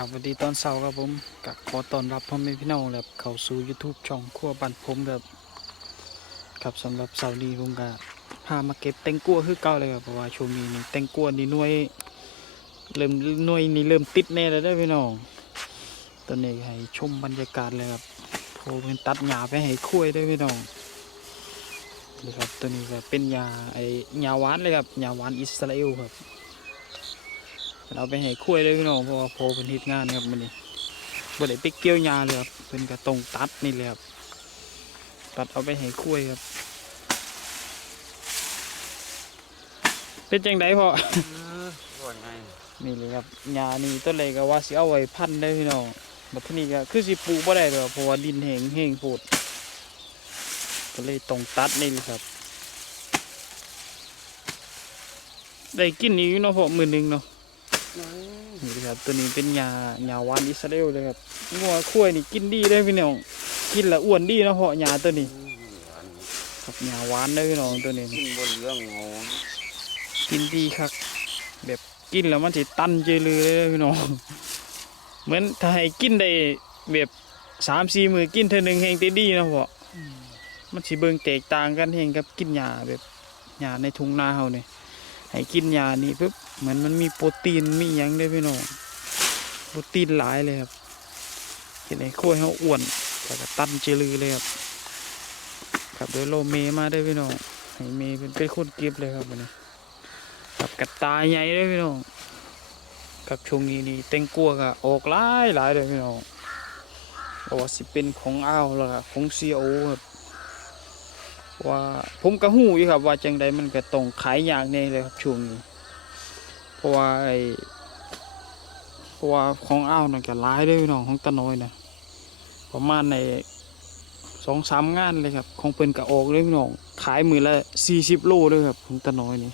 กับสวัสดีตอนเช้าครับผมกับขอต้อนรับพ่อแม่พี่น้องแบบเข้าสู่ YouTube ช่องครัวบันผมแบบครับสำหรับเสาร์นี้ผมก็พามาเก็บแตงกัวคือเก่าเลยครับเพราะว่าช่วงนี้นี่แตงกัวนี่หน่วยเริ่มหน่วยนี่เริ่มติดแน่แล้วเด้พี่น้องตอนนี้ให้ชมบรรยากาศเลยครับโพเป็นตัดหญ้าไปให้คุ้ยเด้พี่น้องนี่ครับตัวนี้ก็เป็นหญ้าไอหญ้าหวานเลยครับหญ้าหวานอิสราเอลครับ เราไปให้คุ้ยเลยพี่น้องเพราะว่าโพเป็นฮิตงานครับมันนี่บ่ได้ไปเกี่ยวยาเลยครับเป็นกระตรงตัดนี่เลยครับตัดเอาไปให้คุ้ยครับ เป็นจังไดพอว่าไงนี่เลยครับยานี่ต้นเลยก็ว่าสิเอาไว้พันได้พี่น้องบัดทีนี้ก็คือสิปลูกบ่ได้ดอกเพราะว่าดินแห้งแห้งโพดก็เลยต้องตัดนี่เลยครับ ได้กินอีกอยู่เนาะพอมือหนึงเนาะ นี่ครับตัวนี้เป็นยายาหวานอิสราเอลเลยครับงัวคุ้ยนี่กินดีเลยพี่น้องกินละอ้วนดีนะเพราะยาตัวนี้ครับยาหวานเลยพี่น้องตัวนี้กินบนเรื่องงงกินดีครับ แบบกินแล้วมันสิตันเจอเลยเลยพี่น้องเหมือนถ้าให้กินได้แบบสามสี่มือกินเท่านึงแหงเตดีนะเพาะมันสิเบิงแตกต่างกันแหงกับกินยาแบบยาในทุ่งนาเฮาเนี่ยให้กินยานี่ปุ๊บ เหมือนมันมีโปรตีนมีหยังด้อพี่น้องโปรตีนหลายเลยครับเห็นไอ้ข้อยเฮาอ้วนแล้วก็ตันเจลือเลยครับครับโดยโลเมมาได้พี่น้องให้เมเป็นเป็นคนเก็บเลยครับวันนี้กับกระตายใหญ่เลยพี่น้องกับช่วงนี้นี่เต็งกัวก็ออกหลายหลายเลยพี่น้องบอกว่าสิเป็นของอ้าวแล้วก็ของซีโอครับว่าผมก็หู้อยู่ครับว่าจังใดมันก็ต้องขายอย่ากแน่เลยครับช่วงนี้ เพราะว่าไอ้เพราะว่าของอ้าวนั่นก็หลายเลยพี่น้องของตะน้อยนะประมาณในสองสามงานเลยครับ ของเปิ้นก็ออกเลยพี่น้องขายมือละสี่สิบโลเลยครับของตะน้อยนี่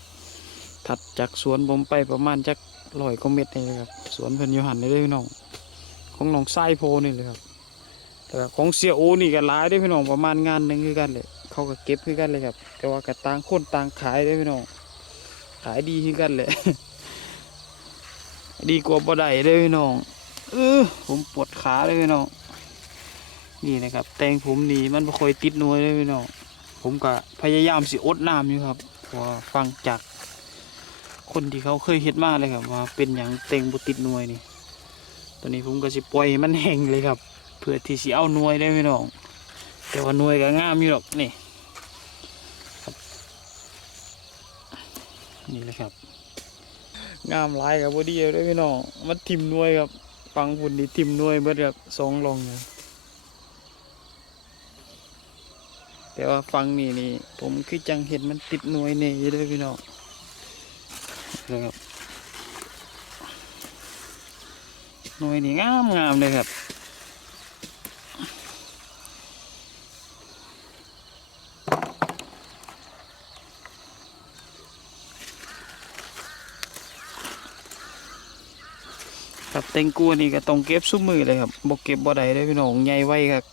ถัดจากสวนผมไปประมาณจักร้อยกว่าเมตรนี่เลยครับสวนเพิ่นยูหันนี่เลยพี่น้องของน้องไส้โพนี่เลยครับแต่ของเสียโอนี่ก็หลายด้อพี่น้องประมาณงานหนึ่งคือกันเลยเขาก็เก็บคือกันเลยครับ แต่ว่าก็ต่างคนต่างขายด้อพี่น้องขายดีคือกันเลย ดีกว่าบ่ได้เด้อพี่น้องเออผมปวดขาเลยพี่น้องนี่นะครับ แตงผมนี่มันบ่ค่อยติดนวยเลยพี่น้องผมก็พยายามสิอดน้ำอยู่ครับพราะว่าฟังจากคนที่เขาเคยเฮ็ดมาเลยครับว่าเป็นอย่างเต็งบุติดนวยนี่ ตอนนี้ผมก็สิปล่อยมันแห้งเลยครับ เพื่อที่สิเอานวยได้พี่น้อง แต่ว่านวยก็ง่ามอยู่หรอกนี่นี่เลยครับ งามหลายกับบอดี้ด้วยพี่น้องมันทิมหน่วยครับฟังฝุ่นนี่ทิมหน่วยเบิดครับสองลองเลยแต่ว่าฟังนี่นี่ผมคือจังเห็นมันติดหน่วยเนี่ยอยู่ด้วยพี่น้องนะครับหน่วยนี่งามงามเลยครับ ครับเต็งกัวนี่ก็ต้องเก็บซุมือเลยครับบอกเก็บบ่ได้เลยพี่น้องใหญ่ไว้ครับ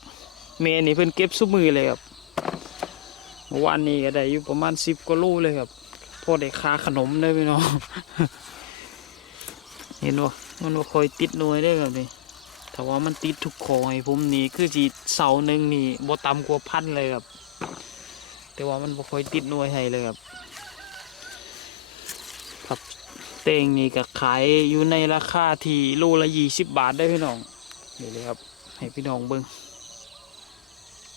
เมนี่เพิ่นเก็บซุมือเลยครับเมื่อวานนี้ก็ได้อยู่ประมาณสิบกว่าโลเลยครับพอได้ค่าขนมได้พี่น้องเห็นว่ามันว่าคอยติดหน่วยได้แบบนี้แต่ว่ามันติดทุกคอยผมนี่คือจีเสาหนึ่งนี่บ่ต่ำกว่าพันเลยครับ แต่ว่ามันบ่คอยติดหน่วยให้เลยครับเตงนี่ก็ขายอยู่ในราคาที่โลละยี่สิบบาทได้พี่น้องนี่เลยครับ ให้พี่น้องเบิ้ง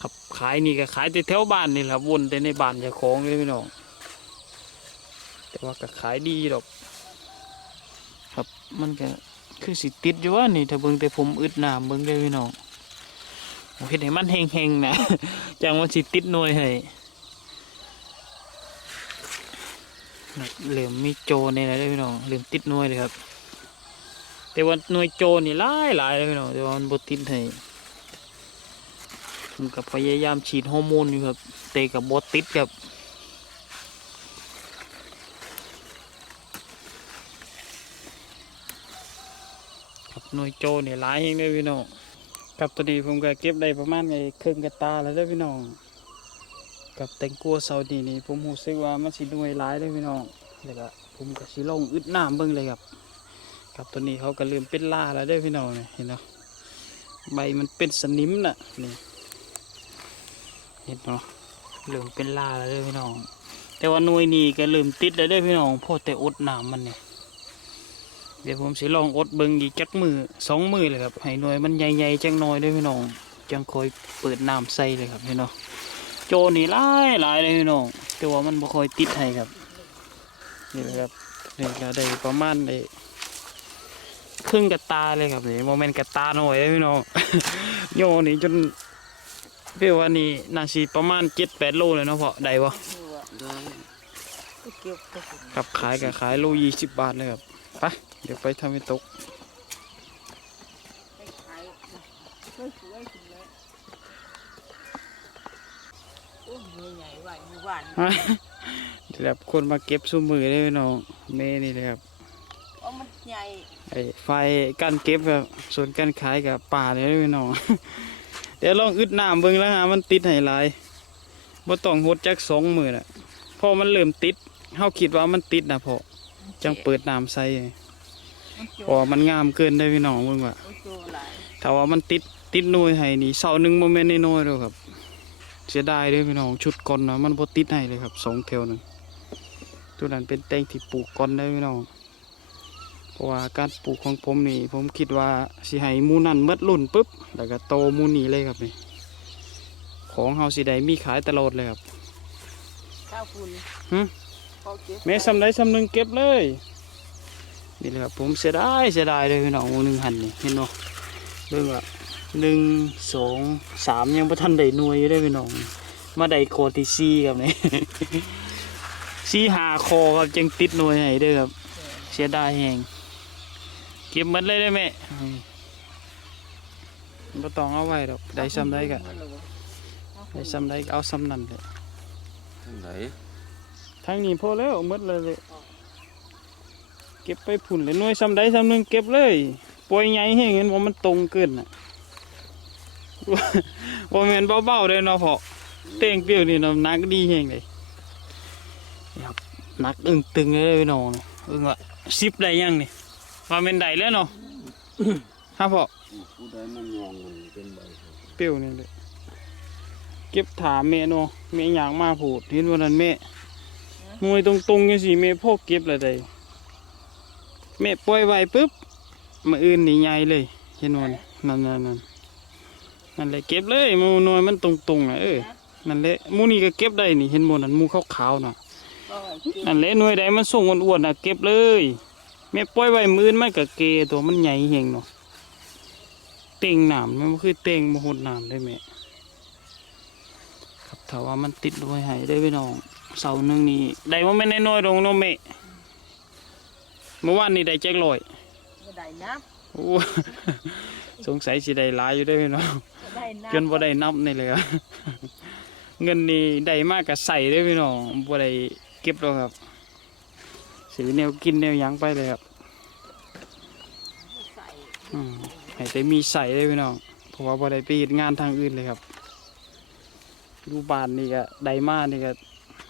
ครับขายนี่ก็ขายแต่แถวบ้านนี่แหละครับวนแต่ในบ้านเจ้าของเลยพี่น้องแต่ว่าก็ขายดีดอกครับมันก็คือสิติดอยู่ว่านี่ถ้าเบิ่งแต่ผมอึดน้ำเบิ่งได้พี่น้องผมเห็นให้มันแห้งๆนะจังว่าสิติดหน่วยให้น่ะ เหลี่ยมมีโจนี่แหละเด้พี่น้องเหลี่ยมติดน่วยเลยครับ แต่ว่าน่วยโจนี่หลายหลายเลยพี่น้องแต่ว่ามันบติดให้ผมกับพยายามฉีดฮอร์โมนอยู่ครับแต่กับบ่ติดครับครับน่วยโจเนี่ยหลายเองเลยพี่น้องครับตอนนี้ผมก็เก็บได้ประมาณไอ้ครึ่งกระตาแล้วเด้พี่น้อง กับแตงกัวเสาดีนี่ผมรู้สึกว่ามันสิหน่วยหลายเลยพี่น้องแล้วก็ผมก็สิลงอึดน้ำเบิ่งเลยครับครับตัวนี้เขาก็เริ่มเป็นล่าแล้วเด้พี่น้องเนี่ยเห็นเนาะใบมันเป็นสนิมน่ะนี่เห็นเนาะเริ่มเป็นล่าแล้วเด้พี่น้อง แต่ว่าหน่วยนี้ก็เริ่มติดแล้วด้พี่น้องเพอแต่อดน้ำมันเนี่ยเดี๋ยวผมสิลองอดเบิ่งอีกจักมือสองมือเลยครับให้หน่วยมันใหญ่ๆจังน่อยเด้พี่น้องจังคอยเปิดน้ำใส่เลยครับพี่น้อง โจนี่หลายหลายเลยพี่น้องแต่ว่ามันบ่ค่อยติดให้ครับ นี่แหละครับนี่ก็ได้ประมาณได้ครึ่งกระตาเลยครับนี่โมเมนต์กระตาหน่อยเลยพี่น้องโยนี่จนเพี่ว่านี่น่าสิประมาณเจ็ดแปดโลเลยเนาะพอได้ปะได้เก็บกระสุนครับขายกับขายโลยี่สิบบาทเลยครับไปเดี๋ยวไปทำให้ตก ไปขายสวยสวยๆขึ้นเลยโอ้ยเงยใหญ่ไห วหมู่บ้านฮะนี่แหละครับคนมาเก็บซุ้มมือเลยพี่น้องเมนี่เลยครับเพราะมันใหญ่ไอ้ไฟการเก็บแบบส่วนการขายกับป่าเลยพี่น้องเดี๋ยวลองอึดน้ำเบิ่งแล้วฮะมันติดให้หลายบ่ต้องหดจักสองมือน่ะพอมันเริ่มติดเฮาคิดว่ามันติดนะพอจังเปิดน้ำใส่มันโจเพอมันงามเกินได้อพี่น้องเบิ่งว่ามันโจหลายถ้าว่ามันติดติดหน่วยให้นี่เสาหนึ่งโมเมนต์น้อยๆเด้อครับ เสียดายเด้อพี่น้องชุดก่อนนะมันบ่ติดให้เลยครับสองแถวหนึงตัวนั้นเป็นแตงที่ปลูกก่อนได้อพี่น้องเพราะว่าการปลูกของผมนี่ ผมคิดว่าสิให้หมูนั่นเมดรุ่นปุ๊บแล้วก็โตหมูนี้เลยครับนี่ของเฮาสิได้มีขายตลอดเลยครับข้าวคุณหึเขาเก็บแม่สำไรสำหนึงเก็บเลยนี่แหละครับผมเสียดายเสียดายเลยพี่น้องหมูหนึ่งหันนี่เห็นเนาะเบิ่งว่า หนึ่งสองสามยังบ่ทันได้หน่วยอยู่ได้อพี่น้อง มาได้โคที่สี่ครับนี่สี่หาคอครับจังติดหน่วยให้เด้อครับ เสียดายแหงเก็บหมันเลยได้ไหมอืมบ่ต้องเอาไว้ดอกได้ซ้ำได้ก็ได้ซ้ำได้ก็เอาซ้ำนั่นเลยทางไหนทางนี้พอแล้วหมดเลยเลยเก็บไปผุ่นเลยหน่วยซ้ำได้ซ้ำหนึ่งเก็บเลยปล่อยใหญ่ให้เห็นว่ามันตรงเกินน่ะ ว่าแมนเบาๆเลยเนาะพอเต่งเปรี้ยวนี่เนาะหนักดีแห้งเลยนี่ครับหนักตึงตึงๆเลยพี่น้องเอึ้งว่าสิบได้ยังนี่ว่าแมนได้แล้วเนาะฮะพอผู้ใดมันยองมันเป็นใบเปรี้ยวนี่เลยเก็บถามแม่เนาะแม่อยากมาพูดเห็นวันนั้นแม่มวยตรงๆยังสิแม่พ่อเก็บเลยได้แม่ปล่อยไว้ปุ๊บมาอื่นนี่ใหญ่เลย เห็นวันนั่นนั่นนั่น นั่นแหละเก็บเลยหมูน้อยมันตรงๆอะเออนั่นแหละหมูนี่ก็เก็บได้นี่เห็นหมดนั่นหมูขาวๆน่ะก็เก็บนั่นแหละหน่วยใดมันส่งอ้วนๆน่ะเก็บเลยแม่ปล่อยไว้มืออนมันก็เกตัวมันใหญ่เฮงเนาะเต่งน้ำมันบ่คือเต่งมหดน้ำได้แม่ครับถ้าว่ามันติดไว้ให้ได้พี่น้องเสาหนึ่งนี่ได้ว่าไม่นน้อยๆลงเนาะแม่เมื่อวานนี่ได้แจ็คลอยก็ได้นับโอ้สงสัยสิได้หลายอยู่ได้อพี่น้องก็ ได้นับจนบ่ได้นับนี่เลยครับเงินนี่ได้มากกับใส่ได้อพี่น้องบ่ได้เก็บหรอกครับซื้อแนวกินแนวหยังไปเลยครับใส่อืมให้แต่มีใส่ได้อพี่น้องเพราะว่าบ่ได้ไปเฮ็ดงานทางอื่นเลยครับดูบ้านนี่ก็ได้มานี่ก็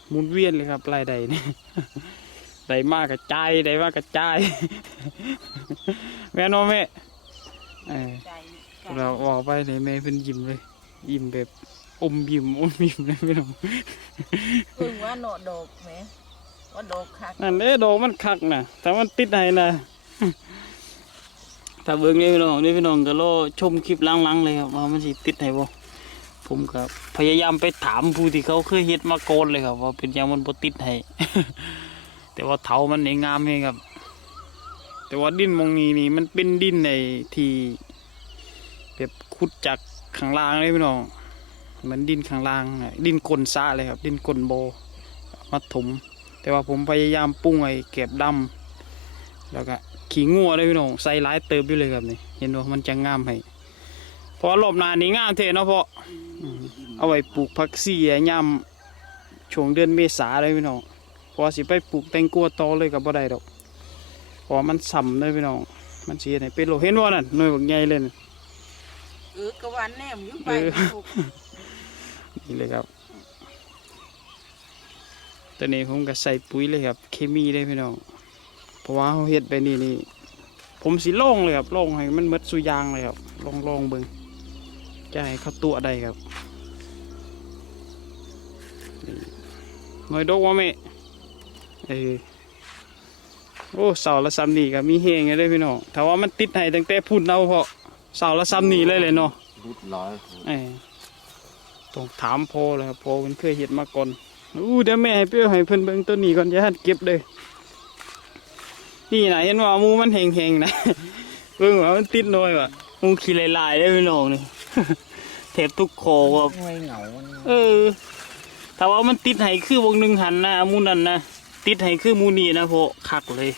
หมุนเวียนเลยครับรายได้นี่ได้มากกระจายได้มากกระจายแม่นบ่แม่เออใจใจ เราออกไปเลยแม่เพิ่นยิ้มเลย ยิ้มแบบอมยิ้มอมยิ้มเลยพี่น้องเพิ่งว่าโนดอกแหมว่าดอกคักนั่นเด้ดอกมันคักนะแต่มันติดให้นะถ้าเบิ่งนี่พี่น้องนี่พี่น้องก็รอชมคลิปหลังๆเลยครับว่ามันสิติดให้บ่ผมก็พยายามไปถามผู้ที่เขาเคยเฮ็ดมาก่อนเลยครับ ว่าเป็นหยังมันบ่ติดให้แต่ว่าเถามันนี่งามเองครับ แต่ว่าดินหมองนี้นี่มันเป็นดินในที่ แบบขุดจากข้างล่างเลยพี่น้องเหมือนดินข้างล่าง ดินก้นสระเลยครับ ดินก้นโบมาถม แต่ว่าผมพยายามปรุงไอ้เก็บดำแล้วก็ขี้งัวเลยพี่น้องใส่หลายเติบอยู่เลยครับนี่เห็นว่ามันจะงามให้เพอรอบนานี่งามเทเนาะเพาะเอาไว้ปลูกผักซี่ยามช่วงเดือนเมษาเลยพี่น้องพอสิไปปลูกแตงกวาต่อเลยกับบ่ได้ดอกเพราะมันส่ำเลยพี่น้องมันเฮ็ดให้เป็นโรคเห็นว่านั่นหน่วยบักใหญ่เลยนั่น เออกะวันแนมอยู่ไปเออถูกนี่เลยครับ ตอนนี้ผมก็ใส่ปุ๋ยเลยครับ เคมีเลยพี่น้อง เพราะว่าเขาเฮ็ดไปนี่นี่ ผมสิโล่งเลยครับโล่งให้มันหมดสุยางเลยครับลองลองเบิ่งจะให้เข้าตัวได้ครับนี่หน่อยดกว่าแม่เออโอ้เสาละซ้ำนี่ก็มีเฮงเลยพี่น้อง ถ้าว่ามันติดให้ตั้งแต่พุ่นเอาเพราะ เสาละซ้ำนี่เลยเลยเนาะรุดร้อยเอ้ยต้องถามพ่อเลยครับพ่อมันเคยเห็นมาก่อนอู้เดี๋ยวแม่ให้เปรี้ยวให้เพิ่นเบิ่งต้นนี้ก่อนอย่าให้เก็บเลยนี่นะเห็นว่าหมูมันแห้งๆนะเบิ่งว่ามันติดน้อยว่ะหมูขี้ลายๆได้อพี่น้องนี่เทปทุกโคว่าไม่เหงามันเออถ้าว่ามันติดให้คือวงหนึ่งหันนะหมูนั่นนะติดให้คือหมูนี่นะพ่อคักเลย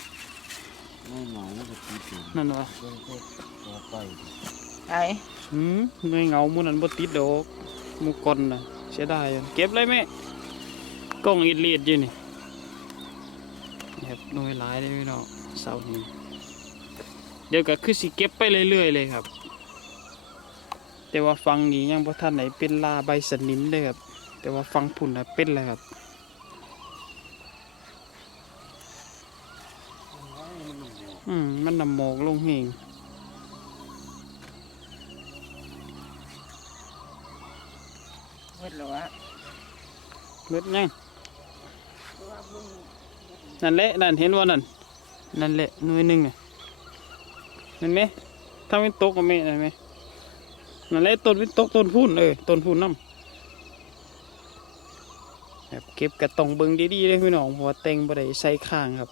ไม่เหงามั นก็ติดอยู่นั่นวะเพิ่งพูดตัวไปดิไอ้หืมหน่วยเหงาหมูนั่นบ่ติดดอกหมูก่อนน่ะเสียดายอะเก็บเลยแม่กล้องอีดเลียดอยู่นี่นี่ครับหน่วยหลายเลยพี่น้องเสานี้เดี๋ยวก็คือสิเก็บไปเรื่อยๆเลยครับ แต่ว่าฟังนี้ยังบ่ทันไหนเป็นลาใบสนิมเลยครับ แต่ว่าฟังพุ่นน่ะเป็นแล้วครับ อืม มันนำหมอกลงเฮงเฮ็ดแล้ววะเบิดยังนั่นแหละนั่นเห็นว่านั่น นั่นแหละหน่วยหนึ่งน่ะนั่นไหมถ้าไม่ตกก็ไม่นั่นไหมนั่นแหละต้นวิตกต้นพุ่นเออต้นพุ่นน้ำแบบเก็บกระตองเบิงดีๆเลยพี่น้องเพราะว่าเต็งบ่ได้ใส่ข้างครับ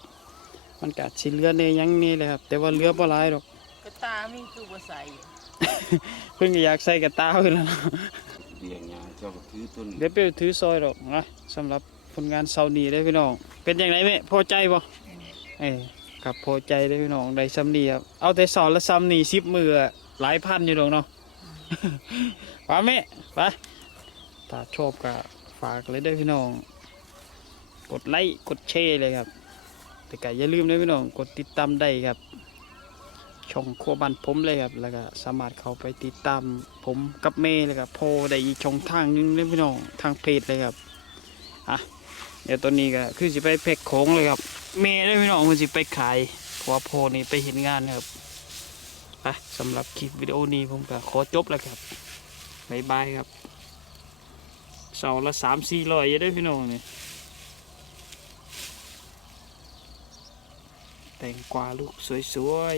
มันกาดสิเหลือเนยังนี่เลยครับ แต่ว่าเหลือบ่หลายดอกกระตามีคือบ่ใส่เพิ่นก็อยากใส่กระตาเพิ่นแล้วนะเบียงยาเจ้าก็ถือต้นเดี๋ยวไปถือซอยดอกนะสำหรับผลงานเสาร์นี้ได้อพี่น้อง เป็นอย่างไรแม่พอใจบ่เออครับพอใจได้อพี่น้องได้ซ้ำนี้ครับเอาแต่เสาร์ละซ้ำนี่สิบมืออะหลายพันอยู่ดอกเนาะไปแม่ไปถ้าชอบก็ฝากเลยได้อพี่น้อง กดไลค์กดแชร์เลยครับ แต่ก็อย่าลืมนะพี่น้องกดติดตามได้ครับ ช่องครัวบันผมเลยครับ แล้วก็สามารถเข้าไปติดตามผมกับเมย์เลยครับโพได้อีกช่องทางหนึงเลยพี่น้องทางเพจเลยครับอะเดี๋ยวตอนนี้ก็คือสิไปแพ็คของเลยครับ เมย์ได้พี่น้องมันสิไปขายเพราะว่าโพนี่ไปเห็นงานครับอะสำหรับคลิปวิดีโอนี้ผมก็ขอจบแล้วครับบ๊ายบายครับเสาร์ละสามสี่ร้อยยังได้พี่น้องเนี่ย แตงกวาลูกสวย